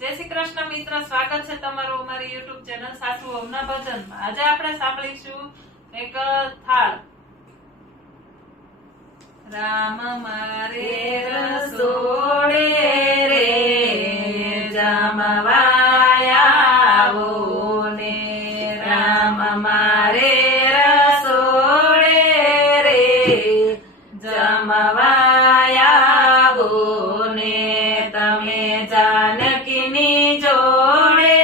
જય શ્રી કૃષ્ણ મિત્ર, સ્વાગત છે તમારું અમારી યુટ્યુબ ચેનલ સાસુ વહુના ભજનમાં. આજે આપણે સાંભળીશું એક થાળ. રામ મારે રસોડે રે જમવાયાવો ને, રામ મારે રસોડે રે જમવાયાવો ને, તમે જાનકીની જોડે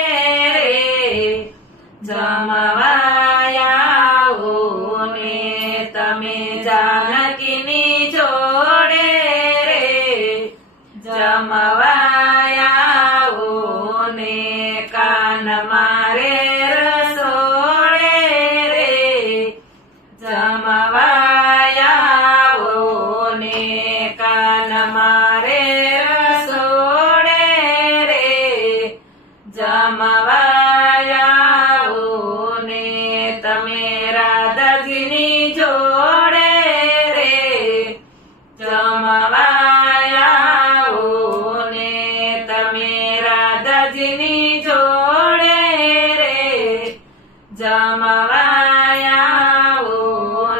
રે જમવાયાવો ને, તમે જાનકીની જોડે રે જમવાયાવો ને, કાન મારે રસોડે રે જમવાયાવો ને, કાન મારે રસોડે રે જમવાયાવો ને, તમે રાધાજીની જોડે રે જમવાયાવો ને, તમે રાધાજીની જોડે રે જમવાયાવો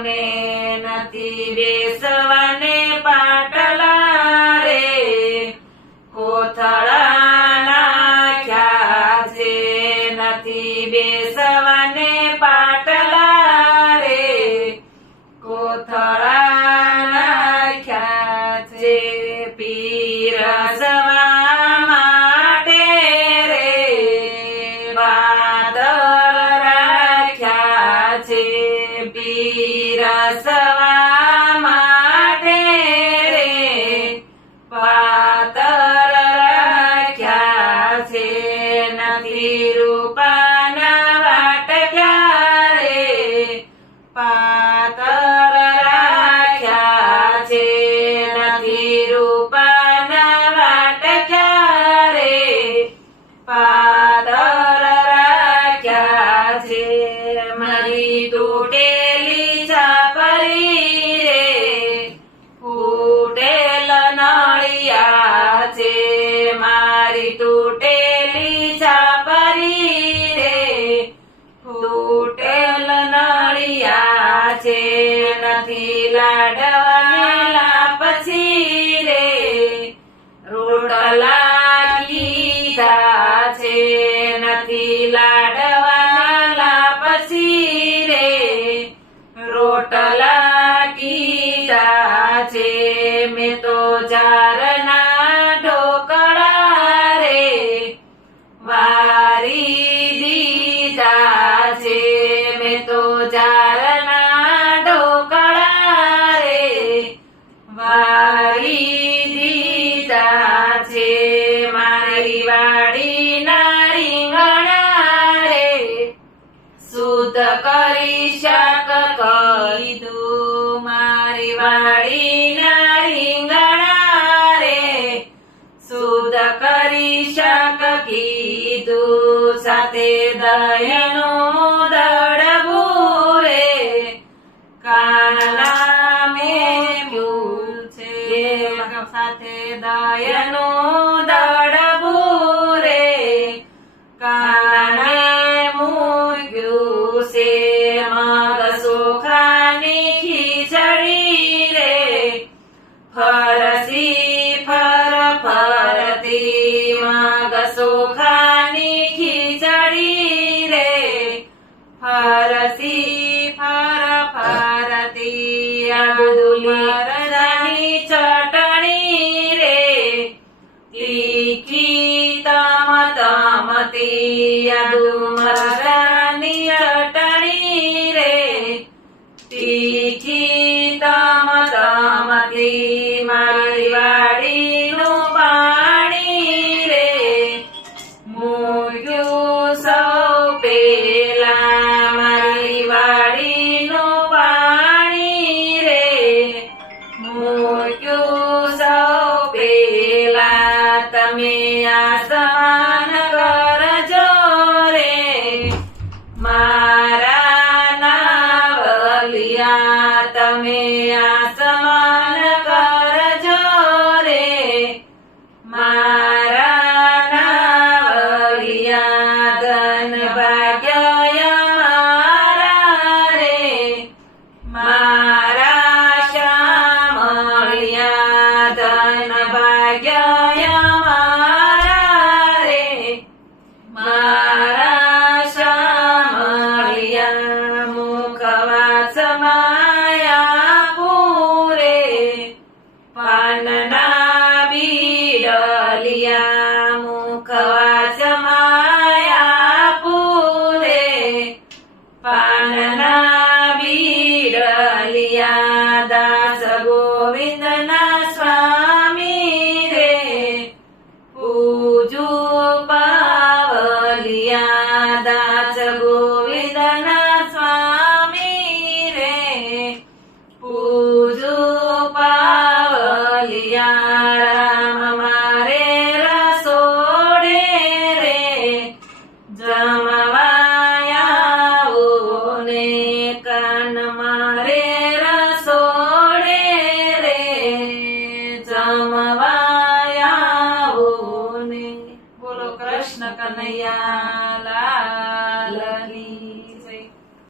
ને, નથી બેસવાને પાટલા રે કોથળા નાખ્યા છે, નથી બેસવાને પાટલા રે કોથળા નાખ્યા છે, પીરસવા માટે રે પાતળ રાખ્યા છે, પીરસવા માટે રે પાતળ રાખ્યા છે, નથી રૂપાના વાટક્યા રે પાતળ રાખ્યા છે, નથી રૂપાના વાટક્યા રે પાતળ રાખ્યા છે, મારી તૂટેલી છાપરી રે ફૂટેલ નળિયા છે, મારી તૂટેલી છાપરી રે ફૂટેલ નળિયા છે, નથી લાડવાના પછી રે રોટલા કીધા છે, નથી લાડવાના પછી રે રોટલા કીધા છે, મેં તો જારના ઢોકળા રે વારી દીધા છે, મેં તો જારના ઢોકળા રે વારી દીધા છે, મારી વાડીના રીંગણા રે શુદ્ધ કરી શાક કીધું, મારી વાડીના રીંગણા રે શુદ્ધ કરી શાક કીધું, સાથે દહીંનું દડબું રે કાના મેલ્યું છે, સાથે દહીંનું દડબું રે કાને મૂક્યું છે, મગ ચોખાની ખીચડી રે ફરસી ફરફરતી, મગ ચોખાની ખીચડી રે ફરસી ફરફરતી, આદુલી મરચાની ચટણી રે તીખી તમતમતી, આદુ મરચાની ચટણી રે તીખી તમતમતી, મારી વાડીનું પાણી રે મૂક્યું સૌ પેલા, મારી વાડીનું પાણી રે મૂક્યું સૌ પેલા, તમે આસમાન કરજો રે મારા નાવલિયા, તમે આસમાન કરજો રે મારા ભાગ્ય મારા રે મારા શામળિયા મુખવાસ માયા પૂરે પાનના બીડલિયા મુખવાસ માયા પૂરે પાનના બીડલિયા દાસ ગોવિંદના સ્વામી રે પૂજુ પાવલિયા દાસ ગોવિંદના સ્વામી રે પૂજુ પાવલિયા રામ મારે રસોડે રે જમવાયાઓ ને કાન મારે રસોડે રે જમવાયાઓ ને બોલો કૃષ્ણ કનૈયા લાલ